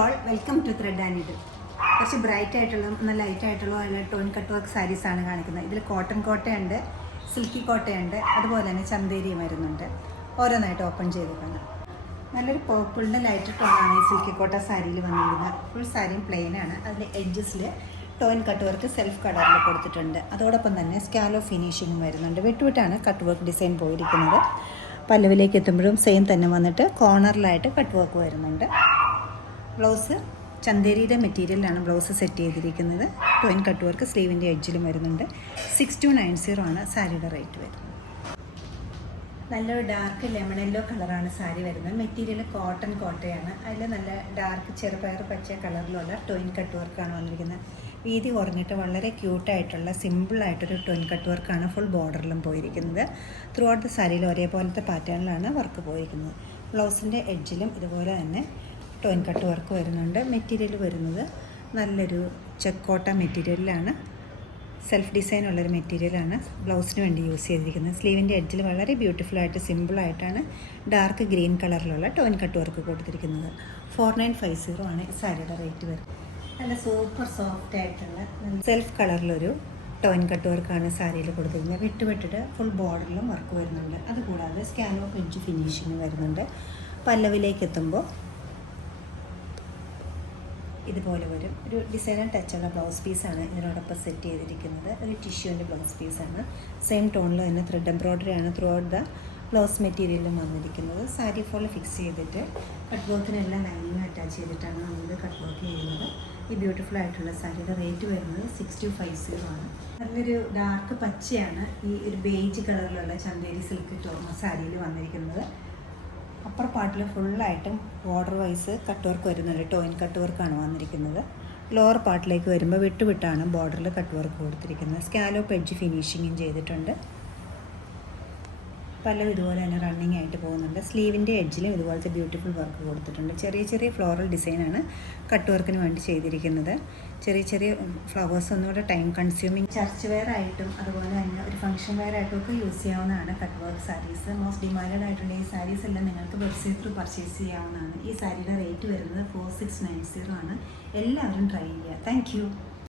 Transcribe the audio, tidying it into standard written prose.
All welcome to thread and needle. കുറച്ച് bright ആയിട്ടുള്ള നല്ല ലൈറ്റ് ആയിട്ടുള്ള ടോൺ കട്ട് വർക്ക് സാരീസാണ് കാണിക്കുന്നത്. ഇതിൽ കോട്ടൺ കോട്ടയുണ്ട്, സിൽക്കി കോട്ടയുണ്ട്, അതുപോലെ തന്നെ ചന്തേരിയും വരുന്നുണ്ട്. ഓരോന്നായിട്ട് ഓപ്പൺ ചെയ്ത് കാണാം. നല്ലൊരു പേർപ്പിളിൻ്റെ ലൈറ്റ് ടോണാണ് ഈ സിൽക്കി കോട്ട സാരിയിൽ വന്നിരിക്കുന്നത്. ഫുൾ സാരിയും പ്ലെയിൻ ആണ്. അതിൽ എഡ്ജസിൽ ടോൺ കട്ട് വർക്ക് സെൽഫ് കളറിൽ കൊടുത്തിട്ടുണ്ട്. അതോടൊപ്പം തന്നെ സ്കാലോ ഫിനിഷിങ്ങും വരുന്നുണ്ട്. വിട്ടുവിട്ടാണ് കട്ട് വർക്ക് ഡിസൈൻ പോയിരിക്കുന്നത്. പല്ലവിലേക്ക് എത്തുമ്പോഴും സെയിം തന്നെ വന്നിട്ട് കോർണറിലായിട്ട് കട്ട് വർക്ക് വരുന്നുണ്ട്. ബ്ലൗസ് ചന്തേരിയുടെ മെറ്റീരിയലാണ് ബ്ലൗസ് സെറ്റ് ചെയ്തിരിക്കുന്നത്. ടോയിൻ കട്ട് വർക്ക് സ്ലീവിൻ്റെ എഡ്ജിലും വരുന്നുണ്ട്. 6290 ആണ് സാരിയുടെ റേറ്റ് വരുന്നത്. നല്ലൊരു ഡാർക്ക് ലെമൺ യെല്ലോ കളറാണ് സാരി വരുന്നത്. മെറ്റീരിയൽ കോട്ടൺ കോട്ടയാണ്. അതിൽ നല്ല ഡാർക്ക് ചെറുപയർ പച്ച കളറിലുള്ള ടോയിൻ കട്ട് വർക്കാണ് വന്നിരിക്കുന്നത്. വീതി കുറഞ്ഞിട്ട് വളരെ ക്യൂട്ടായിട്ടുള്ള സിമ്പിളായിട്ടൊരു ടോയിൻ കട്ട് വർക്കാണ് ഫുൾ ബോർഡറിലും പോയിരിക്കുന്നത്. ത്രൂ ഔട്ട് ദ സാരിയിൽ ഒരേപോലത്തെ പാറ്റേണിലാണ് വർക്ക് പോയിരിക്കുന്നത്. ബ്ലൗസിൻ്റെ എഡ്ജിലും ഇതുപോലെ തന്നെ ടോയിൻ കട്ട് വർക്ക് വരുന്നുണ്ട്. മെറ്റീരിയൽ വരുന്നത് നല്ലൊരു ചെക്കോട്ട മെറ്റീരിയലിലാണ്. സെൽഫ് ഡിസൈൻ ഉള്ളൊരു മെറ്റീരിയലാണ് ബ്ലൗസിന് വേണ്ടി യൂസ് ചെയ്തിരിക്കുന്നത്. സ്ലീവിൻ്റെ എഡ്ജിൽ വളരെ ബ്യൂട്ടിഫുള്ളായിട്ട് സിമ്പിളായിട്ടാണ് ഡാർക്ക് ഗ്രീൻ കളറിലുള്ള ടോയിൻ കട്ട് വർക്ക് കൊടുത്തിരിക്കുന്നത്. 4950 ആണ് ഈ സാരിയുടെ റേറ്റ് വരുന്നത്. നല്ല സൂപ്പർ സോഫ്റ്റ് ആയിട്ടുള്ള സെൽഫ് കളറിലൊരു ടോയിൻ കട്ട് വർക്കാണ് സാരിയിൽ കൊടുത്തിരിക്കുന്നത്. വിട്ടിട്ട് ഫുൾ ബോർഡറിലും വർക്ക് വരുന്നുണ്ട്. അതുകൂടാതെ സ്കാലോപ്പ് എഡ്ജ് ഫിനിഷിങ് വരുന്നുണ്ട്. പല്ലവിലേക്ക് എത്തുമ്പോൾ ഇതുപോലെ വരും. ഒരു ഡിസൈനർ ടച്ചുള്ള ബ്ലൗസ് പീസാണ് ഇതിനോടൊപ്പം സെറ്റ് ചെയ്തിരിക്കുന്നത്. ഒരു ടിഷ്യൂവിൻ്റെ ബ്ലൗസ് പീസാണ്. സെയിം ടോണിൽ തന്നെ ത്രെഡ് എംബ്രോയ്ഡറിയാണ് ത്രൂ ഔട്ട് ദ ബ്ലൗസ് മെറ്റീരിയലും വന്നിരിക്കുന്നത്. സാരി ഫോൾ ഫിക്സ് ചെയ്തിട്ട് കട്ട് വർക്കിനെല്ലാം ലൈനിങ് അറ്റാച്ച് ചെയ്തിട്ടാണ് നമ്മളിത് കട്ട് വർക്ക് ചെയ്യുന്നത്. ഈ ബ്യൂട്ടിഫുൾ ആയിട്ടുള്ള സാരിയുടെ റേറ്റ് വരുന്നത് 6250 ആണ്. നല്ലൊരു ഡാർക്ക് പച്ചയാണ് ഈ ഒരു ബേജ് കളറിലുള്ള ചന്തേരി സിൽക്ക് സാരിയിൽ വന്നിരിക്കുന്നത്. അപ്പർ പാർട്ടിൽ ഫുള്ളായിട്ടും ബോർഡർ വൈസ് കട്ട് വർക്ക് വരുന്നുണ്ട്. ടോയിൻ കട്ട് വർക്കാണ് വന്നിരിക്കുന്നത്. ലോവർ പാർട്ടിലേക്ക് വരുമ്പോൾ വിട്ടാണ് ബോർഡറിൽ കട്ട് വർക്ക് കൊടുത്തിരിക്കുന്നത്. സ്കാലോപ്പ് എഡ്ജ് ഫിനിഷിങ്ങും ചെയ്തിട്ടുണ്ട്. പല്ലവി ഇതുപോലെ തന്നെ റണ്ണിങ് ആയിട്ട് പോകുന്നുണ്ട്. സ്ലീവിൻ്റെ എഡ്ജിലും ഇതുപോലത്തെ ബ്യൂട്ടിഫുൾ വർക്ക് കൊടുത്തിട്ടുണ്ട്. ചെറിയ ചെറിയ ഫ്ലോറൽ ഡിസൈനാണ് കട്ട് വർക്കിന് വേണ്ടി ചെയ്തിരിക്കുന്നത്. ചെറിയ ചെറിയ ഫ്ലവേഴ്സ് ഒന്നുകൂടെ ടൈം കൺസ്യൂമിങ് ചർച്ച് വെയർ ആയിട്ടും അതുപോലെ തന്നെ ഒരു ഫംഗ്ഷൻ വെയർ ആയിട്ടും ഒക്കെ യൂസ് ചെയ്യാവുന്നതാണ് cut work sarees. Most demanded ആയിട്ടുള്ള ഈ സാരീസ് എല്ലാം നിങ്ങൾക്ക് വെബ്സൈറ്റ് ത്രൂ പർച്ചേസ് ചെയ്യാവുന്നതാണ്. ഈ സാരിയുടെ റേറ്റ് വരുന്നത് 4690 ആണ്. എല്ലാവരും ട്രൈ ചെയ്യുക. താങ്ക്